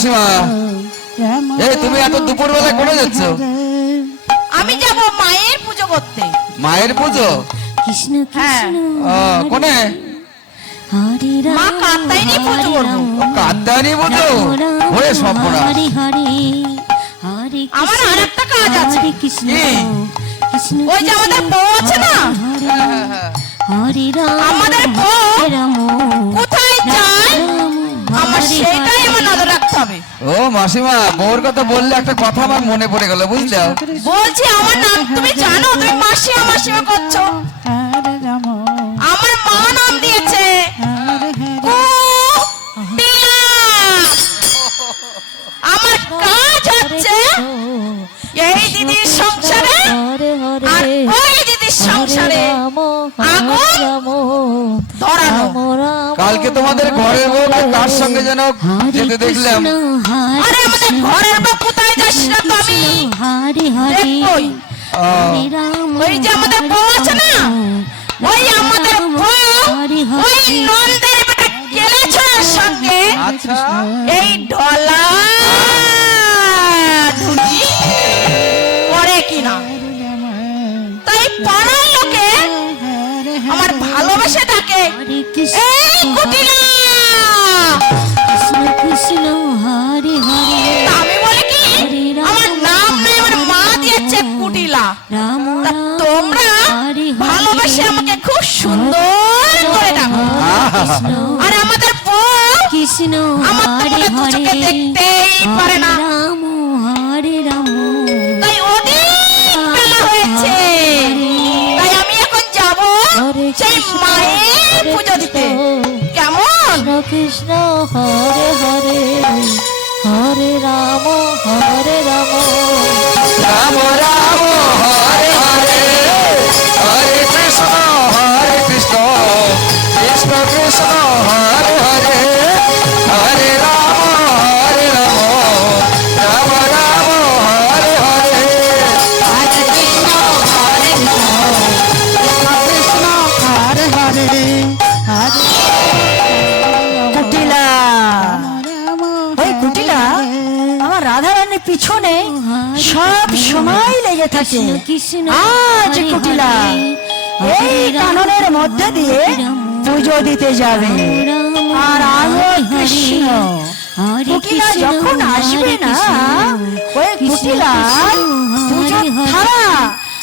মাসিমা, এই তুমি এত দুপুর বেলা কোথায় যাচ্ছ? আমি যাব মায়ের পুজো করতে। মায়ের পুজো? কৃষ্ণ হ্যাঁ। কৃষ্ণ কোনে? হরে রাম মা কাত্যায়নী পুজো করবো। কাত্যায়নী পুজো? ওরে সর্বনাশ। হরে হরে হরে আমার আরেকটা কাজ আছে। হরে কৃষ্ণ কি? কৃষ্ণ ওই যে আমাদের বউ আছে না, হরে রাম আমাদের বউ হরে রাম কোথায় যায় আমার সেটাই আমার নজর রাখতে হবে। ও মাসিমা, বউর কথা বললে একটা কথা আমার মনে পড়ে গেল, বুঝলে? বলছি আমার নাম তুমি জানো? তুমি মাসিমা মাসিমা করছো। আমার মা নাম দিয়েছে কুটিলা। আমার কাজ হচ্ছে এই দিদির সংসারে আর ওই দিদির সংসারে আগুন ধরানো। কালকে তোমাদের ঘরের বউকে কার সঙ্গে যেন যেতে দেখলাম। আরে আমাদের ঘরের বউ কোথায় যাস না তো আমি হরে হরে দেখবই। হরে রাম ওই যে আমাদের বউ আছে না, ওই আমাদের বউ ওই নন্দের বেটা কেলেছড়ার সঙ্গে আচ্ছা, এই ঢলা ঢুলি করে কিনা, তাই পাড়ার লোকে আমার ভালোবেসে ডাকে হরে কৃষ্ণ এই কুটিলা। কৃষ্ণ কৃষ্ণ হরে হরে তা আমি বলি কি, আমার নাম নেই, আমার মা দিয়েছে কুটিলা। রাম তা তোমরা ভালোবেসে আমাকে খুব সুন্দর করে ডাকো। আর আমাদের বউ কৃষ্ণ আমার তো হরে মনে দু হরে চোখে দেখতেই পারে না, রাম হরে রাম তাই অনেক বেলা হয়েছে। তাই আমি এখন যাব সেই মায়ের পুজো দিতে। কেমন? কৃষ্ণ হরে হরে হরে রাম হরে রাম রাম রাম হরে হরে, হরে কৃষ্ণ কৃষ্ণ কৃষ্ণ হরে হরে, হরে রাম রাম রাম হরে হরে, হরে কৃষ্ণ হরে কৃষ্ণ হরে হরে। কুটিলা, ওই কুটিলা আমার রাধারানীর পিছনে সব সময় লেগে থাকে। কৃষ্ণ আজ কুটিলা এই কাননের মধ্যে দিয়ে পুজো দিতে যাবে। আর আমি কৃষ্ণ, কুটিলা যখন আসবে না, ওই কুটিলার পুজো থালা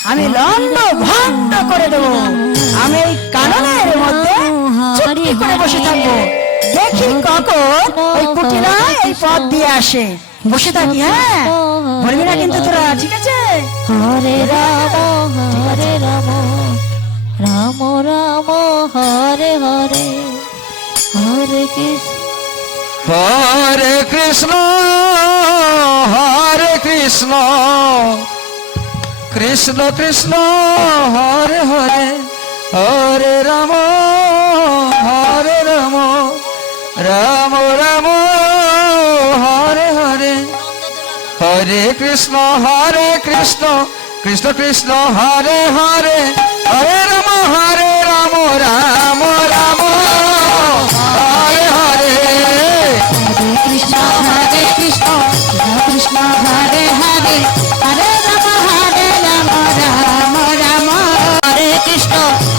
আমি লন্ড ভন্ড করে দেবো। আমি এই কাননের মধ্যে চুপটি করে বসে থাকবো, দেখি কখন ওই কুটিলা এই পথ দিয়ে আসে। বসে থাকি, হ্যাঁ, বলবি না কিন্তু তোরা, ঠিক আছে? হরে রাম হরে রাম রাম রাম হরে হরে হরে কৃষ্ণ হরে কৃষ্ণ কৃষ্ণ কৃষ্ণ হরে হরে, হরে রাম রাম রাম হরে হরে, হরে কৃষ্ণ কৃষ্ণ কৃষ্ণ হরে হরে, হরে রাম রাম রাম হরে হরে, কৃষ্ণ হরে কৃষ্ণ কৃষ্ণ হরে হরে, হরে রাম রাম রাম হরে কৃষ্ণ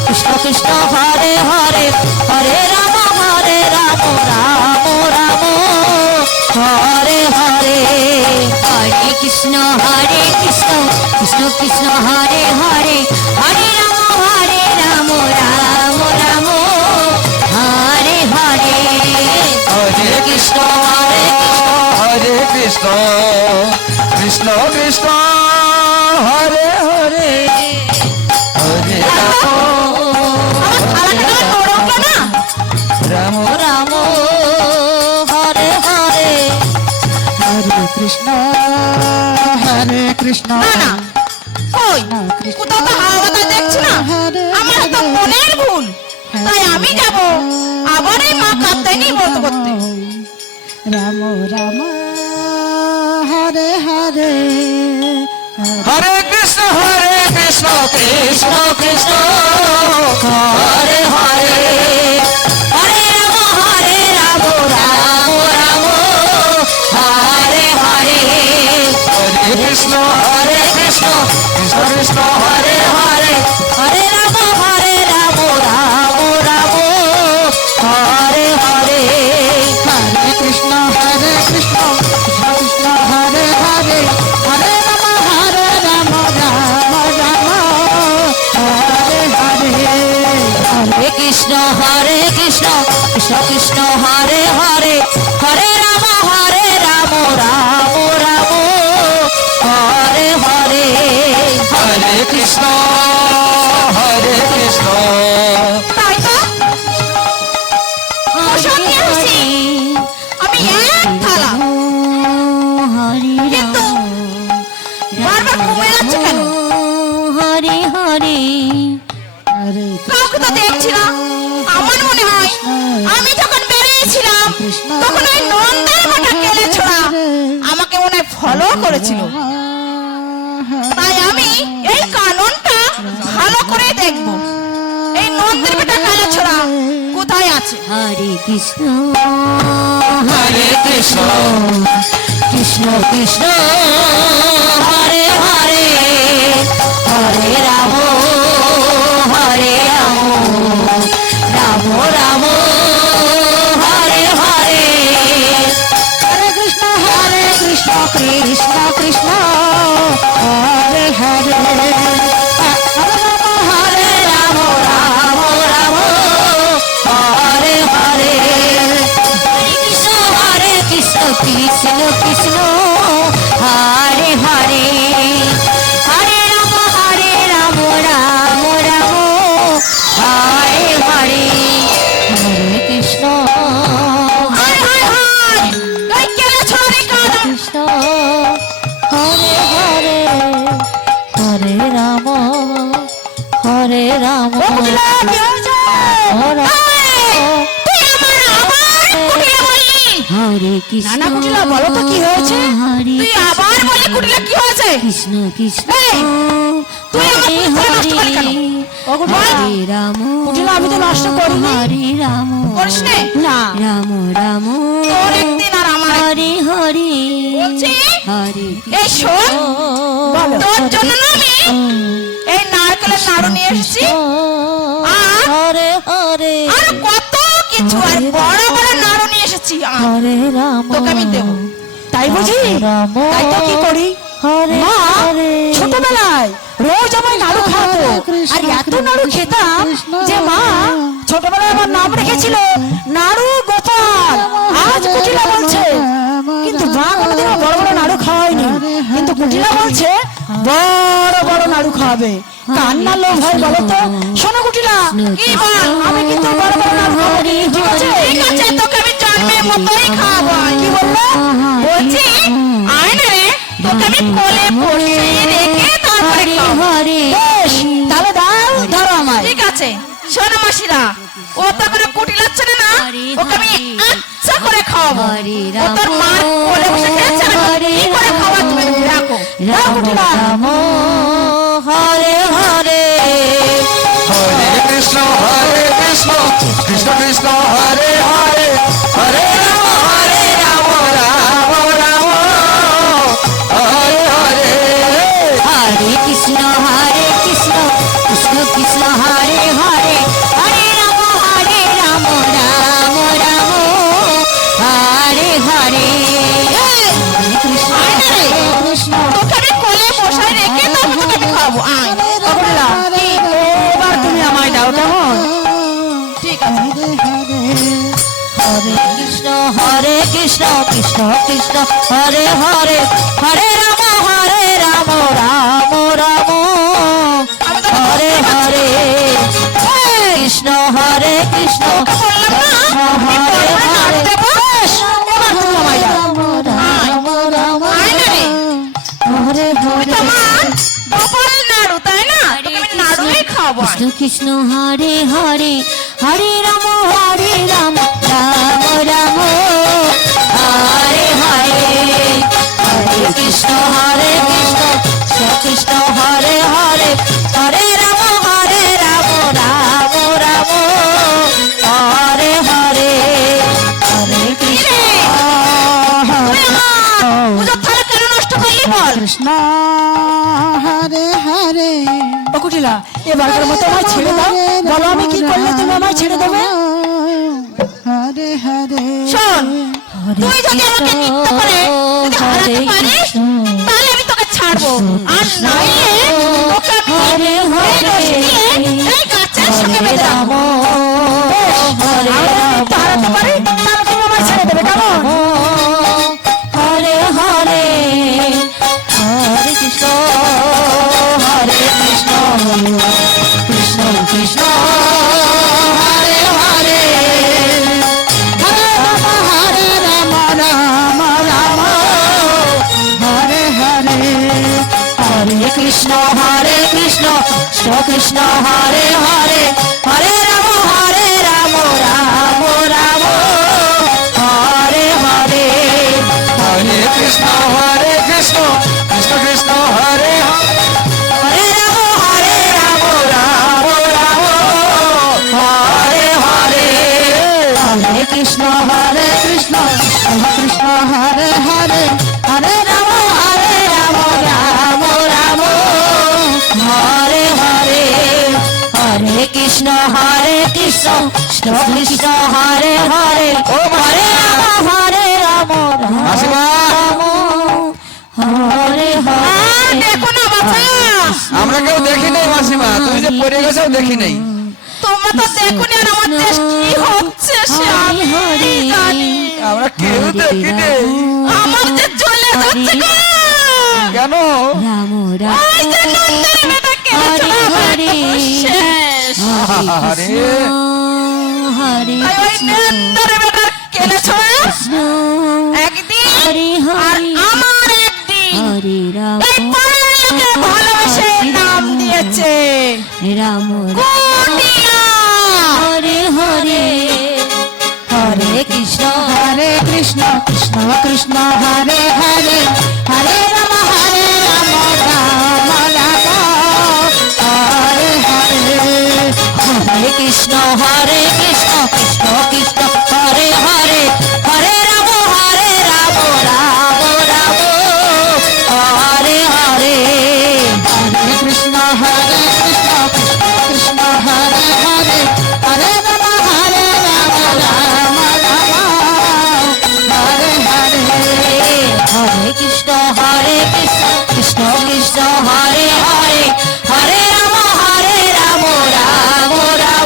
কৃষ্ণ কৃষ্ণ হরে হরে, হরে রাম রাম রাম হরে হরে, হরে কৃষ্ণ কৃষ্ণ কৃষ্ণ হরে হরে, হরে রাম রাম রাম হরে হরে, হরে কৃষ্ণ কৃষ্ণ কৃষ্ণ হরে হরে, হরে রাম রাম হরে হরে হরে কৃষ্ণ না না, কই কোথাও তো হাওয়া দেখছি না, আমার তো মনের ভুল। তাই আমি যাব আবার এই মা কাত্যায়নী ব্রত করতে। রাম রাম হরে হরে, হরে কৃষ্ণ কৃষ্ণ কৃষ্ণ হরে হরে, হরে রাম রাম রাম কৃষ্ণ হরে কৃষ্ণ কৃষ্ণ কৃষ্ণ হরে হরে হরে রাম রাম রাম হরে হরে হরে কৃষ্ণ কৃষ্ণ কৃষ্ণ হরে হরে হরে রাম রাম রাম হরে হরে হরে কৃষ্ণ কৃষ্ণ কৃষ্ণ হরে হরে হরে রাম রাম রাম হরে হরে হরে কৃষ্ণ তাই তো প্রসাদ নিয়ে আসছি আমি এক থালা, কিন্তু বারবার কমে যাচ্ছে কেন? হরে হরে হরে কাউকে তো দেখছি না। আমার মনে হয় আমি যখন বেরিয়েছিলাম তখন ওই নন্দের মাঠে কেলে ছোড়া আমাকে মনে হয় ফলো করেছিল। তাই আমি এই কাননটা ভালো করে দেখবো, এই নন্দের বেটা কালো ছোড়া কোথায় আছে। হরে কৃষ্ণ হরে কৃষ্ণ কৃষ্ণ কৃষ্ণ হরে হরে হরে রাম রাম রাম হরে হরে হরে কৃষ্ণ কৃষ্ণ কৃষ্ণ হরে হরে হরে রাম রাম রাম হরে হরে হরে কৃষ্ণ কৃষ্ণ কৃষ্ণ হরে হরে হরে রাম রাম রাম হরে হরে হরে কৃষ্ণ হায় হায় হায়, ওই কেলে ছোড়া রে কানন। কৃষ্ণ হরে হরে হরে রাম ও কুটিলা, কি হয়েছে? তুই আমার আবার কুটিলা বললি? হরে কৃষ্ণ নানা কুটিলা, বলো তো কি হয়েছে? হরে তুই আবার বললি কুটিলা কি হয়েছে? কৃষ্ণ কৃষ্ণ এই, তুই আমার বুদ্ধিটা নষ্ট করলি কেন? ও কুটিলা, হরে রাম কুটিলা, আমি তো নষ্ট করিনি। হরে রাম করিস নে? না রাম রাম তোর একদিন আর আমার একদিন। হরে হরে বলছি, হরে এই শোন, বলো। তোর জন্য না আমি এই নারকেলের নাড়ু নিয়ে এসেছি, আর হরে হরে আর কত কিছু, আর বড় বড় নাড়ু নিয়ে এসেছি। আর হরে রাম তোকে আমি দেবো। তাই বুঝি? রাম তাই তো কি করি? হরে মা হরে ছোটবেলায় রোজ আমায় নাড়ু খাওয়াতো, আর এত নাড়ু খেতাম যে মা ছোটবেলায় আমার নাম রেখেছিল নাড়ু গোপাল। আজ কুটিলা বলছে, কিন্তু মা কোনোদিনও বড় বড় নাড়ু খাওয়ায়নি, কিন্তু কুটিলা বলছে বড় বড় নাড়ু খাওয়াবে। কান্না লোভ হয় বলো তো? শোনো কুটিলা, কি বল? আমি কিন্তু বড় বড় নাড়ু খাবো, ঠিক আছে? ঠিক আছে, তোকে আমি জন্মের মতোই খাওয়াবো। কি বললো? বলছি, আয় না রে, তোকে আমি কোলে বসিয়ে রেখে তারপরে খাওয়াবো। হরে বেশ, তাহলে দাও, ধরো আমায়। ঠিক আছে, শোনো মাসিরা, ও তো করে কুটিলাচ্ছে না, ওকে আমি আচ্ছা করে খাওয়াবো। ও তোর মার কোলে বসে খেয়েছে, আমি কি করে খাওয়া তুমি রাখো। দাও কুটিলা। রাম হরে হরে হরে কৃষ্ণ কৃষ্ণ কৃষ্ণ হরে হরে হরে রাম রাম রাম হরে হরে হরে কৃষ্ণ কৃষ্ণ কৃষ্ণ হরে হরে হরে রাম রাম রাম হরে হরে কৃষ্ণ কৃষ্ণ তোকে আমি কোলে বসায় রেখে তারপর তোকে আমি খাওয়াবো। আয়, কুটিলা, এবার তুমি আমায় দাও, কেমন? ঠিক আছে। হরে কৃষ্ণ কৃষ্ণ কৃষ্ণ হরে হরে হরে রাম রাম রাম হরে হরে কৃষ্ণ কৃষ্ণ বললাম না, হরে হরে দেবো। এবার তুমি আমায় দাও। আয় না রে, হরে হরে তোমার গোপাল নাড়ু তাই না? তোকে আমি নাড়ুই খাওয়াবো। আয়। কৃষ্ণ কৃষ্ণ হরে হরে হরে রাম রাম রাম হরে হরে হরে কৃষ্ণ কৃষ্ণ কৃষ্ণ হরে হরে হরে রাম রাম রাম হরে হরে হরে কৃষ্ণ পুজোর থালা কেন নষ্ট করলি বল কৃষ্ণ হরে হরে ও কুটিলা এবারকার মতো আমায় ছেড়ে দাও বলো আমি কি করলে তুমি আমায় ছেড়ে দেবে হরে হরে শোন তুই যদি আমাকে নৃত্য করে যদি হারাতে পারিস তাহলে আমি তোকে ছাড়বো আর নইলে তোকে আমি এই রশি দিয়ে এই গাছের সঙ্গে বেঁধে রাখবো আমি তো হারাতে পারি তাহলে তুমি আমায় ছেড়ে দেবে কেমন হরে হরে হরে কৃষ্ণ হরে কৃষ্ণ কৃষ্ণ কৃষ্ণ হরে হরে হরে রাম রাম রাম হরে হরে হরে কৃষ্ণ কৃষ্ণ কৃষ্ণ হরে হরে হরে রাম রাম রাম হরে হরে হরে কৃষ্ণ কৃষ্ণ কৃষ্ণ হরে হরে রাম রাম রাম হরে হরে হরে কৃষ্ণ কৃষ্ণ কৃষ্ণ হরে হরে হরে রাম রাম রাম হরে হরে হরে কৃষ্ণ কৃষ্ণ কৃষ্ণ হরে হরে হরে রাম মাসিমা হরে হরে দেখো না বাছা আমরা কেউ দেখি নাই মাসিমা তুমি যে পড়ে গেছো দেখি নাই তোমরা তো দেখুনি আর আমার দেশ কি হচ্ছে সে আমি জানি। আমরা কেউ দেখি নাই আমার যে চলে যাচ্ছে গো। কেন রাম রাম ওই যে নন্দের বেটা কেলেছে না, হরে শেষ। আরে হরে ওই নন্দের বেটা কেলেছে একদিন হরে আর হরে আমার একদিন হরে রাম এই পাড়ার লোকে ভালোবেসে নাম দিয়েছে রাম কুটিয়া। হরে হরে হরে কৃষ্ণ হরে কৃষ্ণ কৃষ্ণ কৃষ্ণ হরে হরে হরে রাম রাম রাম হরে হরে হরে কৃষ্ণ কৃষ্ণ কৃষ্ণ হরে হরে হরে রাম রাম রাম হরে হরে হরে কৃষ্ণ কৃষ্ণ কৃষ্ণ হরে হরে হরে রাম রাম হরে হরে হরে কৃষ্ণ কৃষ্ণ কৃষ্ণ হরে হরে হরে রাম রাম রাম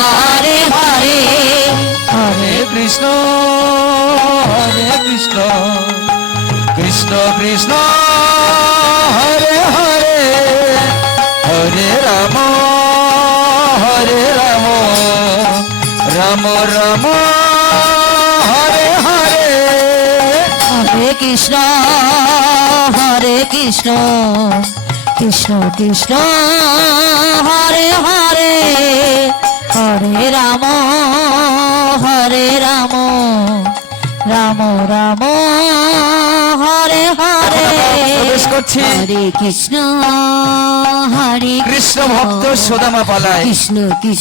হরে হরে হরে কৃষ্ণ কৃষ্ণ কৃষ্ণ হরে হরে হরে রাম রাম রাম হরে হরে হরে কৃষ্ণ কৃষ্ণ কৃষ্ণ হরে হরে হরে রাম রাম রাম হরে হরে প্রবেশ করছি হরে কৃষ্ণ কৃষ্ণ ভক্ত সুদামা পালায় কৃষ্ণ কৃষ্ণ